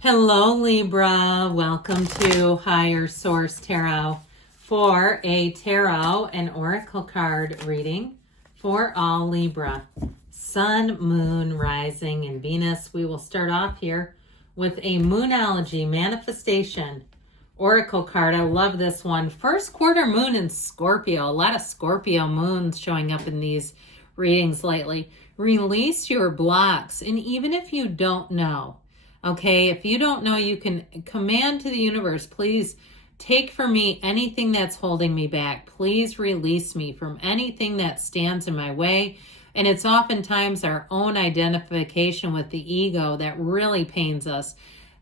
Hello, Libra. Welcome to Higher Source Tarot for a tarot and oracle card reading for all Libra. Sun, Moon, Rising, and Venus. We will start off here with a Moonology manifestation oracle card. I love this one. First quarter moon in Scorpio. A lot of Scorpio moons showing up in these readings lately. Release your blocks. And even if you don't know, okay, if you don't know, you can command to the universe, please take from me anything that's holding me back. Please release me from anything that stands in my way. And it's oftentimes our own identification with the ego that really pains us.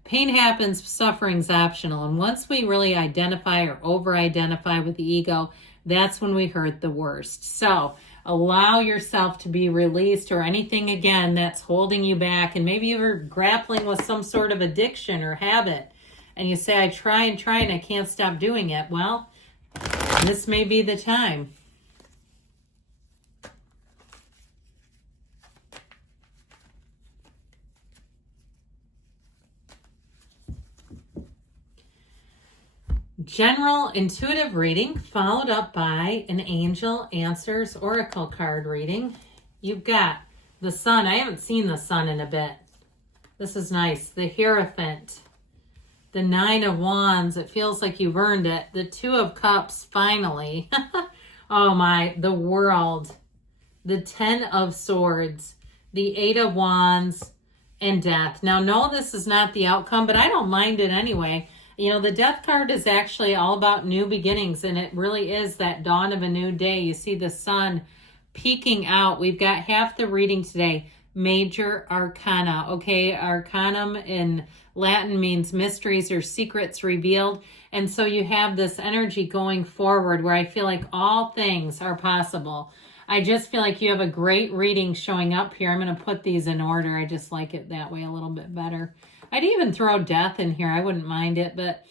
Pain happens, suffering's optional. And once we really identify or over-identify with the ego, that's when we hurt the worst. So allow yourself to be released, or anything again that's holding you back. And maybe you're grappling with some sort of addiction or habit, and you say, I try and I can't stop doing it. Well, this may be the time. General intuitive reading followed up by an Angel Answers Oracle card reading. You've got the Sun. I haven't seen the Sun in a bit. This is nice. The Hierophant. The Nine of Wands. It feels like you've earned it. The Two of Cups, finally. Oh my. The World. The Ten of Swords. The Eight of Wands. And Death. Now, no, this is not the outcome, but I don't mind it anyway. You know, the Death card is actually all about new beginnings, and it really is that dawn of a new day. You see the sun peeking out. We've got half the reading today, Major Arcana. Okay, Arcanum in Latin means mysteries or secrets revealed. And so you have this energy going forward where I feel like all things are possible. I just feel like you have a great reading showing up here. I'm going to put these in order. I just like it that way a little bit better. I'd even throw Death in here. I wouldn't mind it, but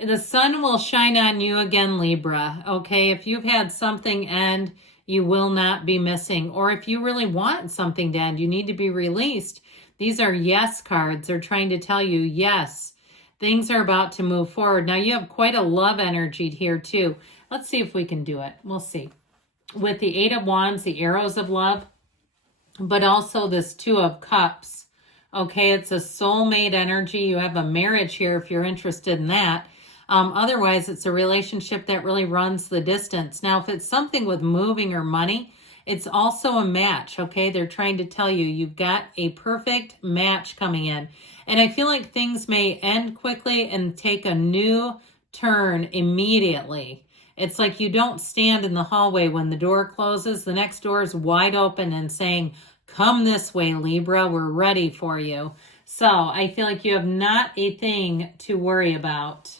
the sun will shine on you again, Libra. Okay, if you've had something end, you will not be missing. Or if you really want something to end, you need to be released. These are yes cards. They're trying to tell you, yes, things are about to move forward. Now, you have quite a love energy here, too. Let's see if we can do it. We'll see. With the Eight of Wands, the arrows of love, but also this Two of Cups. Okay, it's a soulmate energy. You have a marriage here if you're interested in that. Otherwise, it's a relationship that really runs the distance. Now, if it's something with moving or money, it's also a match, okay? They're trying to tell you you've got a perfect match coming in. And I feel like things may end quickly and take a new turn immediately. It's like you don't stand in the hallway when the door closes. The next door is wide open and saying, come this way, Libra. We're ready for you. So I feel like you have not a thing to worry about.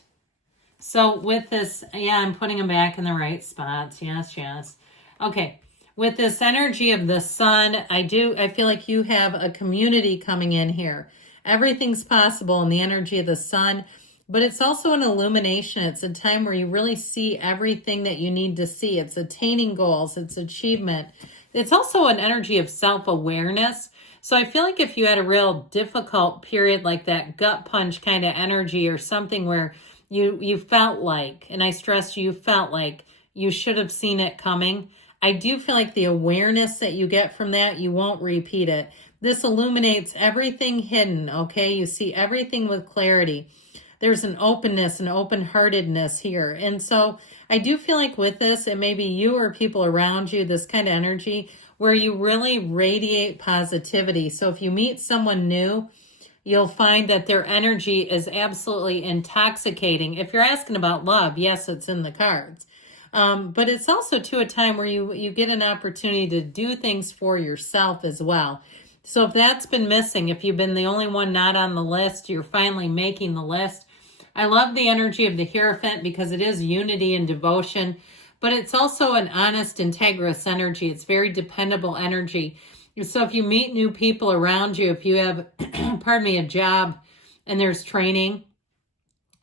So with this, yeah, I'm putting them back in the right spots. Yes, yes. Okay. With this energy of the sun, I feel like you have a community coming in here. Everything's possible in the energy of the sun, but it's also an illumination. It's a time where you really see everything that you need to see. It's attaining goals. It's achievement. It's also an energy of self-awareness. So I feel like if you had a real difficult period like that gut punch kind of energy, or something where you felt like, and I stress you felt like you should have seen it coming, I do feel like the awareness that you get from that, you won't repeat it. This illuminates everything hidden, okay? You see everything with clarity. There's an openness and open-heartedness here. And so I do feel like with this, it may be you or people around you, this kind of energy where you really radiate positivity. So if you meet someone new, you'll find that their energy is absolutely intoxicating. If you're asking about love, yes, it's in the cards. But it's also too a time where you get an opportunity to do things for yourself as well. So if that's been missing, if you've been the only one not on the list, you're finally making the list. I love the energy of the Hierophant because it is unity and devotion, but it's also an honest, integrous energy. It's very dependable energy. So if you meet new people around you, if you have, a job and there's training,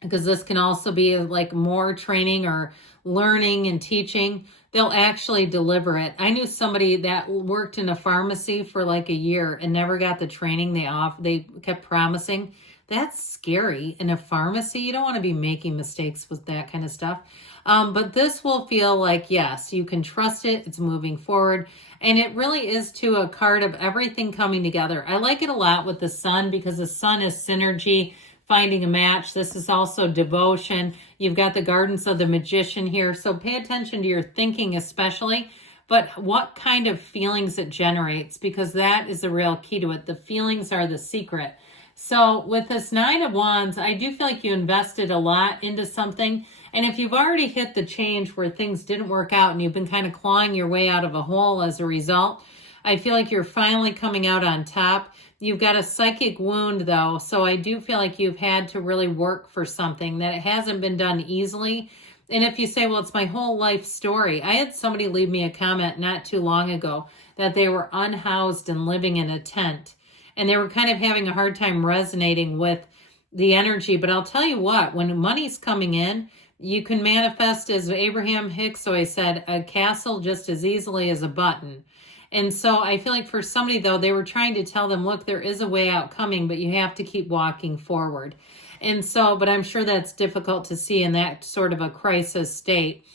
because this can also be like more training or learning and teaching, they'll actually deliver it. I knew somebody that worked in a pharmacy for like a year and never got the training they kept promising. That's scary. In a pharmacy, you don't want to be making mistakes with that kind of stuff. But this will feel like, yes, you can trust it. It's moving forward. And it really is too a card of everything coming together. I like it a lot with the sun because the sun is synergy, finding a match. This is also devotion. You've got the Gardens of the Magician here. So pay attention to your thinking especially, but what kind of feelings it generates, because that is the real key to it. The feelings are the secret. So with this Nine of Wands, I do feel like you invested a lot into something. And if you've already hit the change where things didn't work out and you've been kind of clawing your way out of a hole as a result, I feel like you're finally coming out on top. You've got a psychic wound though. So I do feel like you've had to really work for something, that it hasn't been done easily. And if you say, well, it's my whole life story. I had somebody leave me a comment not too long ago that they were unhoused and living in a tent. And they were kind of having a hard time resonating with the energy. But I'll tell you what, when money's coming in, you can manifest, as Abraham Hicks always said, a castle just as easily as a button. And so I feel like for somebody, though, they were trying to tell them, look, there is a way out coming, but you have to keep walking forward. And so, but I'm sure that's difficult to see in that sort of a crisis state.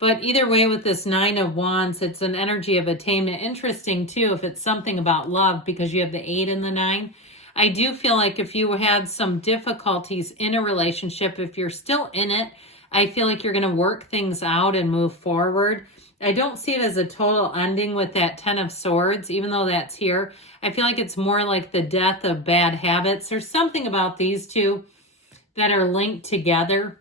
But either way, with this Nine of Wands, it's an energy of attainment. Interesting, too, if it's something about love, because you have the 8 and the 9. I do feel like if you had some difficulties in a relationship, if you're still in it, I feel like you're going to work things out and move forward. I don't see it as a total ending with that 10 of Swords, even though that's here. I feel like it's more like the death of bad habits. There's something about these two that are linked together.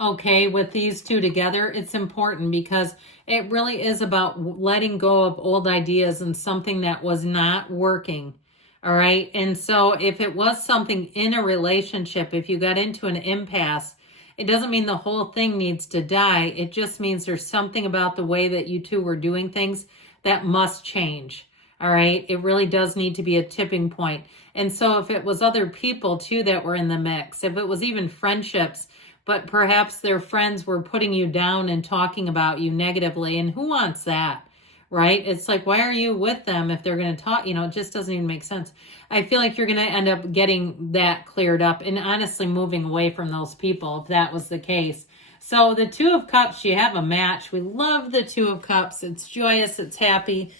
Okay, with these two together, it's important because it really is about letting go of old ideas and something that was not working. All right. And so if it was something in a relationship, if you got into an impasse, it doesn't mean the whole thing needs to die. It just means there's something about the way that you two were doing things that must change. All right. It really does need to be a tipping point. And so if it was other people too that were in the mix, if it was even friendships, but perhaps their friends were putting you down and talking about you negatively, and who wants that? Right? It's like, why are you with them if they're going to talk? You know, it just doesn't even make sense. I feel like you're going to end up getting that cleared up and honestly moving away from those people if that was the case. So the Two of Cups, you have a match. We love the Two of Cups. It's joyous. It's happy.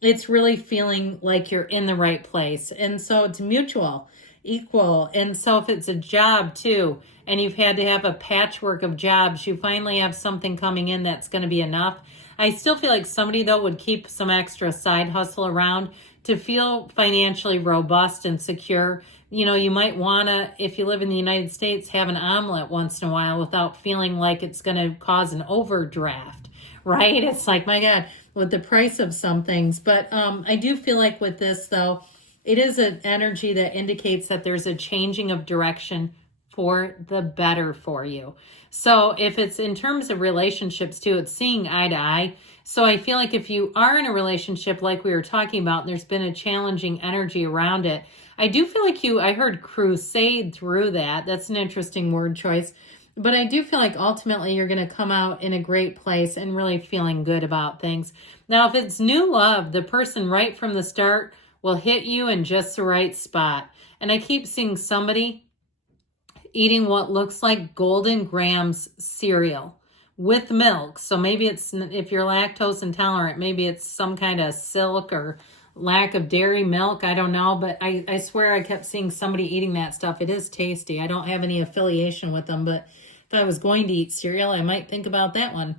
It's really feeling like you're in the right place. And so it's mutual, equal. And so if it's a job too, and you've had to have a patchwork of jobs, you finally have something coming in that's going to be enough. I still feel like somebody, though, would keep some extra side hustle around to feel financially robust and secure. You know, you might want to, if you live in the United States, have an omelet once in a while without feeling like it's going to cause an overdraft, right? It's like, my God, with the price of some things. But I do feel like with this, though, it is an energy that indicates that there's a changing of direction for the better for you. So if it's in terms of relationships too, it's seeing eye to eye. So I feel like if you are in a relationship like we were talking about, and there's been a challenging energy around it, I do feel like I heard crusade through that. That's an interesting word choice. But I do feel like ultimately you're going to come out in a great place and really feeling good about things. Now, if it's new love, the person right from the start will hit you in just the right spot. And I keep seeing somebody eating what looks like Golden Grams cereal with milk. So maybe it's, if you're lactose intolerant, maybe it's some kind of silk or lack of dairy milk. I don't know, but I swear I kept seeing somebody eating that stuff. It is tasty. I don't have any affiliation with them, but if I was going to eat cereal, I might think about that one.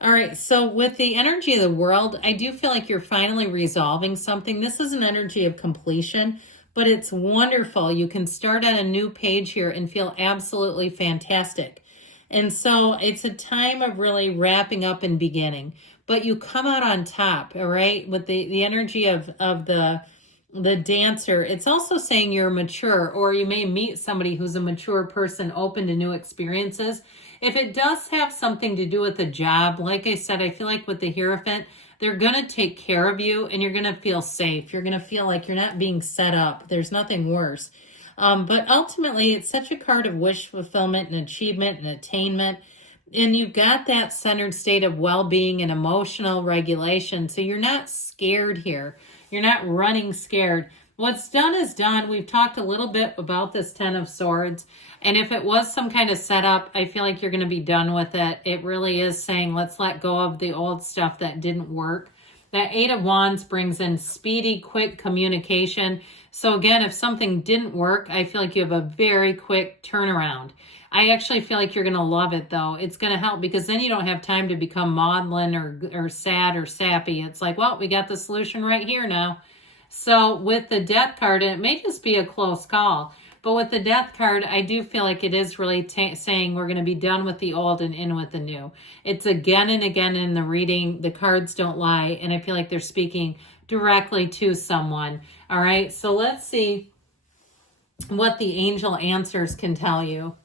All right, so with the energy of the world, I do feel like you're finally resolving something. This is an energy of completion, but it's wonderful. You can start on a new page here and feel absolutely fantastic. And so it's a time of really wrapping up and beginning, but you come out on top, all right? With the energy of the dancer, it's also saying you're mature, or you may meet somebody who's a mature person, open to new experiences. If it does have something to do with a job, like I said, I feel like with the Hierophant, they're going to take care of you and you're going to feel safe. You're going to feel like you're not being set up. There's nothing worse. But ultimately, it's such a card of wish fulfillment and achievement and attainment. And you've got that centered state of well-being and emotional regulation. So you're not scared here. You're not running scared. What's done is done. We've talked a little bit about this Ten of Swords. And if it was some kind of setup, I feel like you're going to be done with it. It really is saying, let's let go of the old stuff that didn't work. That Eight of Wands brings in speedy, quick communication. So again, if something didn't work, I feel like you have a very quick turnaround. I actually feel like you're going to love it, though. It's going to help because then you don't have time to become maudlin or sad or sappy. It's like, well, we got the solution right here now. So with the Death card, and it may just be a close call, but with the Death card, I do feel like it is really saying we're going to be done with the old and in with the new. It's again and again in the reading. The cards don't lie, and I feel like they're speaking directly to someone. All right, so let's see what the angel answers can tell you.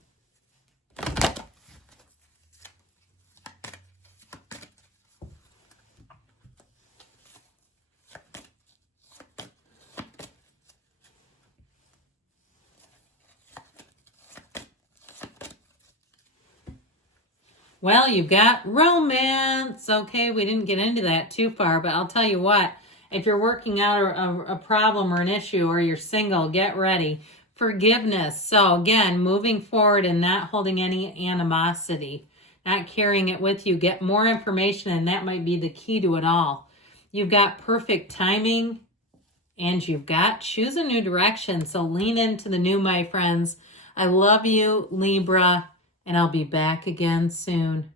Well, you've got romance. Okay, we didn't get into that too far, but I'll tell you what. If you're working out a problem or an issue, or you're single, get ready. Forgiveness. So again, moving forward and not holding any animosity, not carrying it with you. Get more information, and that might be the key to it all. You've got perfect timing, and you've got choose a new direction. So lean into the new, my friends. I love you, Libra. And I'll be back again soon.